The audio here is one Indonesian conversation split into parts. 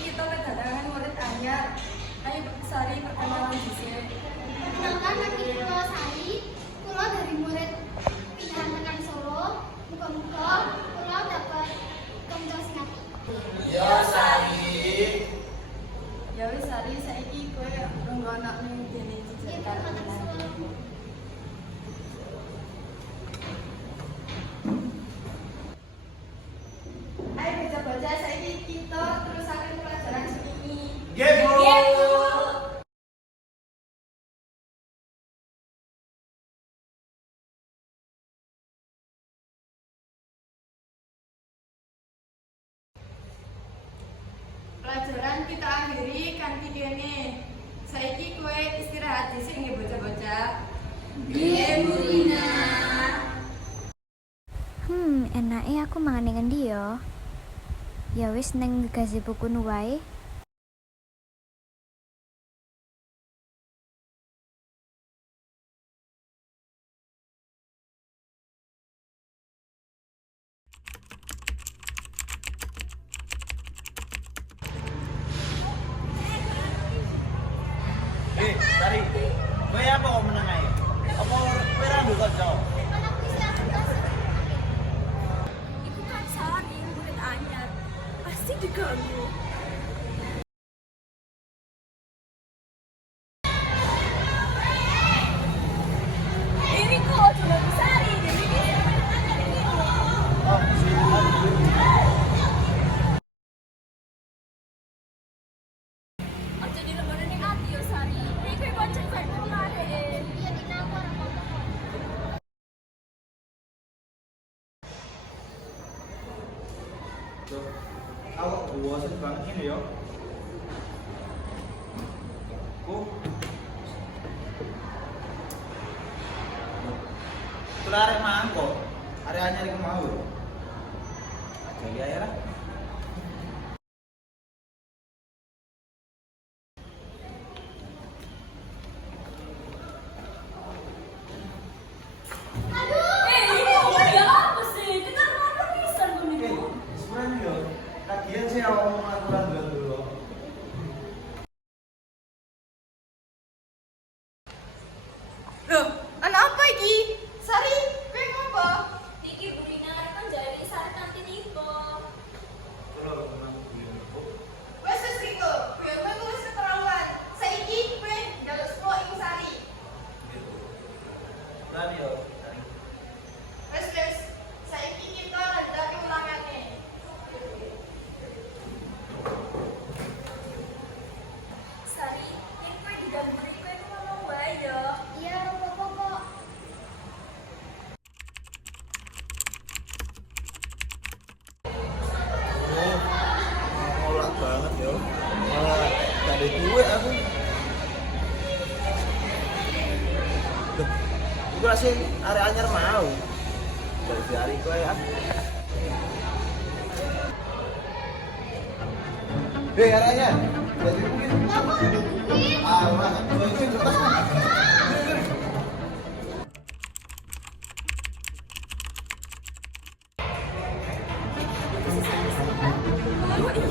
Kita kedatangan murid anyar. Ayo Sari perkenalan dhisik. Perkenalkan lagi kula Sari. Kula dari murid pindahan tekan Solo. Muga-muga kula dapat kanca sing apik. Ya Sari. Ya wis Sari, saiki kowe rungokno ning dene Ya cecer. tekan Solo. Ayo baca-baca saiki kita terusaken pelajaran seni. Nggih, Bu. Pelajaran kita akhiri kanthi kene. Saiki kowe istirahat dhisik nggih bocah-bocah. Nggih, Bu Rina. Enake aku mangan ning endi ya? Ya wis ning gazebo kuno wae. Sari. Kowe apa kok meneng ae? Apa kowe ra nduk kanca? Iku kan Sari, murid anyar. Pasti diganggu. Ini kok cuma Sari, jadi dia murid anyar ini. Oh, Aja dilebone ning ati yo Sari. Iki kowe kanca sak kemare. Iya Dina aku ora apa-apa. Tuh. Awak bosen banget ini yo. Bu. Kula arek mang kok. Arek anyar iku mau. Jadi ae lah. Ini ngomongnya apa sih? Kita apa pisan kon Eh, niku? sebenarnya yo. Kagian sih awak mau aturan dulu. Loh, anak apa iki? Sari, kowe ngopo? Niki Bu Rina kan jadi sare kantin iku. Wes wis Riko, kowe ngono wis keterlaluan. Saiki kowe njaluk semua ing Sari. Berani yo. Wes wes, saiki kita landake ulangane. Sari, yen kowe diganggu kowe ngomong wae ya. Iya ora apa-apa kok. Oh, nolak banget yo. Malah gak ada duit aku. Loh, iku lah sih arek anyar mau. Dari hari kowe ya. Hei arek anyar. Jadi mungkin. Bapak ditungguin. Ah, ora. Kowe iki kertas.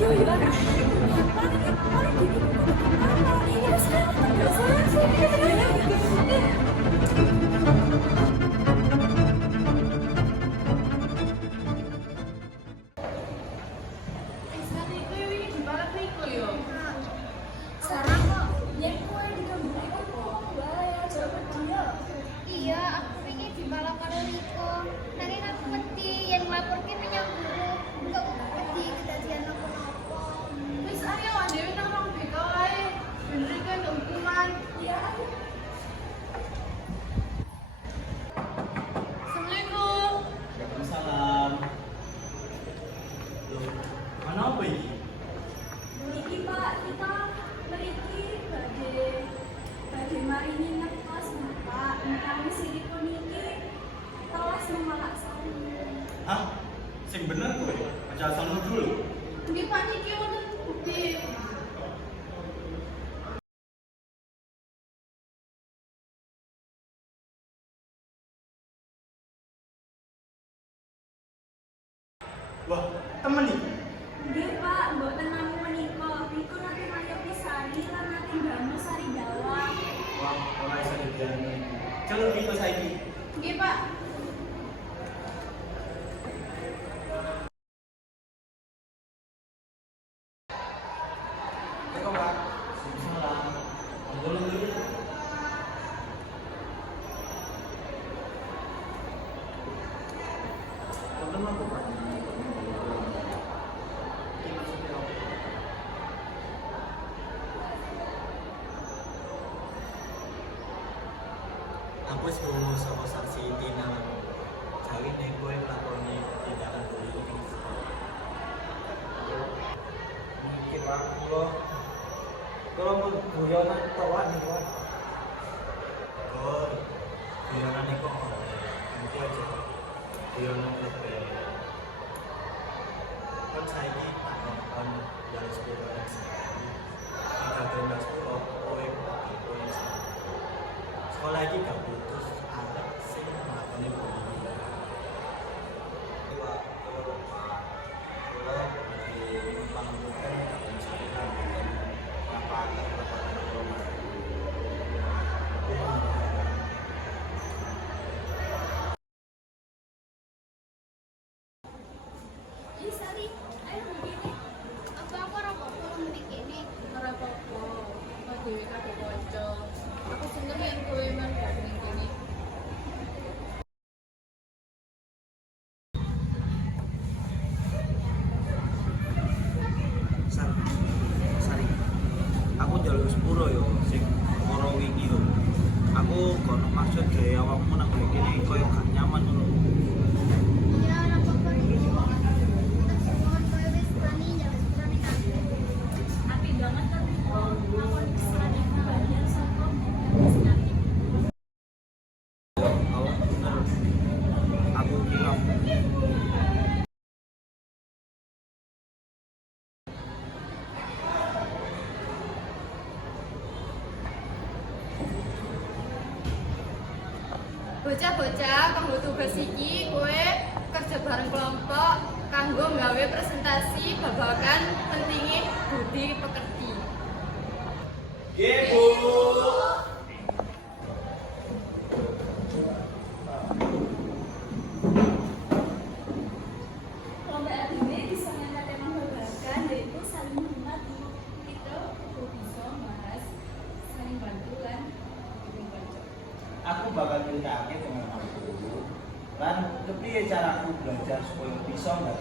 Oh iya ya. Sarang kok. Nek kowe digambari apa? Bahaya cepet dia. Iya, aku pengen dibalap karo Riko. Nanging aku wedi yen nglaporke menyang guru. Kok aku wedi kedadian apa-apa. Wis ayo dhewe nang rong BK wae. Bener kan hukuman. Iya, ayo. Assalamualaikum. Waalaikumsalam. Loh, mana apa ini? Niki Pak, kita mriki badhe mari nginep kelas Bapak. Menawi siripun niki kelas memalak sari. Hah? Sing bener kowe, aja asal nuduh lho. Nggih Pak niki wonten bukti. Wah, temen iki. Nggih Pak, mboten namung menika. Niku nate mayopi sari lan nate damel sari bawang. Wah, ora iso dibiarno. Celuk iki saiki. Nggih Pak. Teko, Pak. Waalaikumsalam. Alhamdulillah. Wonten apa, Pak? Iki maksudnya apa? Aku wis krungu saka saksi Tina. Jarine kowe nglakoni tindakan bullying ing sekolah. Mungkin Pak, kula mun guyonan tok niku, Pak. Oh, guyonan iku oleh. Nanti aja guyonan lebih. Kan saiki tak nonton yang 10 sekali. Tiga belas kok kowe kowe sekolah iki gak putus arek sing nglakoni bullying. Iwa, kula lagi numpang mungkin dan saya apa Ih, Sari, ayo begini. Apa ora apa-apa meneh kene. Ora apa-apa. Kok dhewe kabeh kanca. Aku seneng yen kowe men bareng kene. Sari. Aku njaluk sepuro yo sing loro wingi yo. Aku kono maksud gawe awakmu nang kene koyo gak nyaman ngono. Iya, ora apa-apa Riko. Tak mohon kowe wis berani njaluk sepurane kabeh. Api banget kan Riko. Ngakon kesalahan bagian saka sinati. Awak bener. Aku kira Bocah-bocah kanggo tugas iki kowe kerja bareng kelompok kanggo nggawe presentasi babagan pentingnya budi pekerti. nggih, Bu. Lomba ini bisa ngangkat tema babagan yaitu saling menghormati. Kita udah bisa bahas saling bantu lan dukung kanca. Aku bakal ceritake pengalamanku. Lan kepiye caraku belajar supaya bisa nggak